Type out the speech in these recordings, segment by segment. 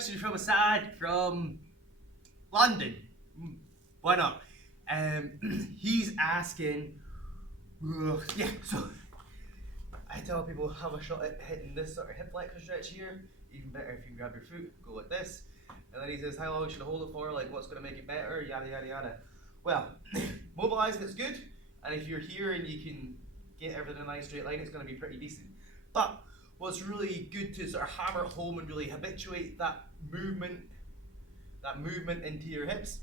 question from Assad from London. Why not? He's asking, yeah, so I tell people have a shot at hitting this sort of hip flexor stretch here. Even better if you grab your foot, go like this. And then he says, how long should I hold it for? Like, what's going to make it better? Yada, yada, yada. Well, mobilising is good. And if you're here and you can get everything in a nice straight line, it's going to be pretty decent. But what's really good to sort of hammer it home and really habituate that movement into your hips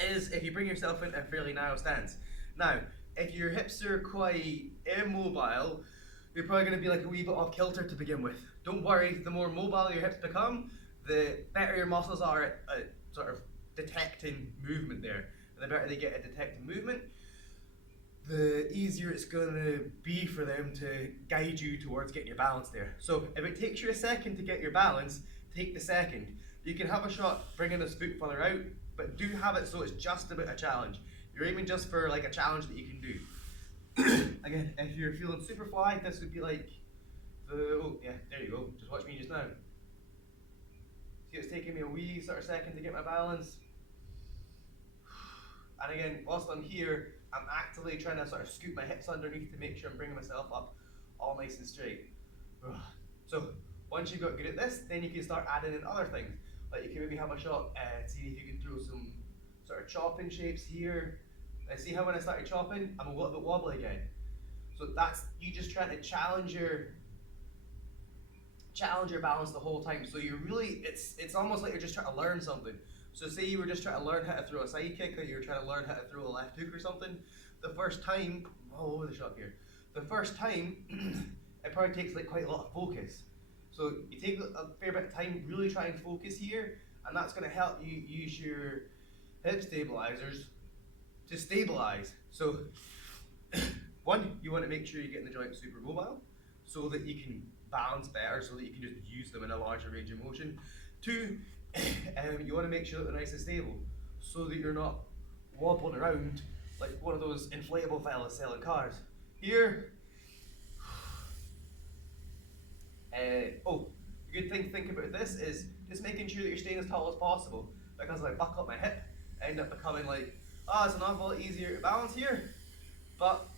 is if you bring yourself into a fairly narrow stance. Now, if your hips are quite immobile, you're probably going to be like a wee bit off kilter to begin with. Don't worry, the more mobile your hips become, the better your muscles are at sort of detecting movement there. And the better they get at detecting movement, the easier it's going to be for them to guide you towards getting your balance there. So if it takes you a second to get your balance, take the second. You can have a shot bringing this foot further out, but do have it so it's just a bit of a challenge. You're aiming just for like a challenge that you can do. Again, if you're feeling super fly, this would be like oh yeah, there you go. Just watch me just now. See, it's taking me a wee sort of second to get my balance. And again, whilst I'm here, I'm actively trying to sort of scoop my hips underneath to make sure I'm bringing myself up all nice and straight. So once you've got good at this, then you can start adding in other things. Like you can maybe have a shot at see if you can throw some sort of chopping shapes here. See how when I started chopping, I'm a little bit wobbly again. So that's you just trying to challenge your balance the whole time. So you're really, it's almost like you're just trying to learn something. So say you were just trying to learn how to throw a side kick, or you were trying to learn how to throw a left hook or something. The first time, all over the shop here. The first time, it probably takes like quite a lot of focus. So you take a fair bit of time, really try and focus here, and that's going to help you use your hip stabilizers to stabilize. So one, you want to make sure you're getting the joints super mobile so that you can balance better, so that you can just use them in a larger range of motion. Two, you want to make sure that they're nice and stable so that you're not wobbling around like one of those inflatable fellas selling cars. Here, oh, a good thing to think about this is just making sure that you're staying as tall as possible, because if I buckle up my hip, I end up becoming like, it's an awful lot easier to balance here, but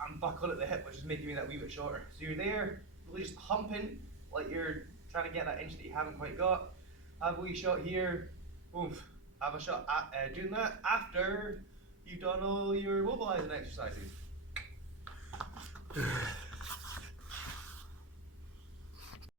I'm buckling at the hip, which is making me that wee bit shorter. So you're there, really just humping, like you're trying to get that inch that you haven't quite got. Have a wee shot here, oof. Have a shot at doing that after you've done all your mobilizing exercises.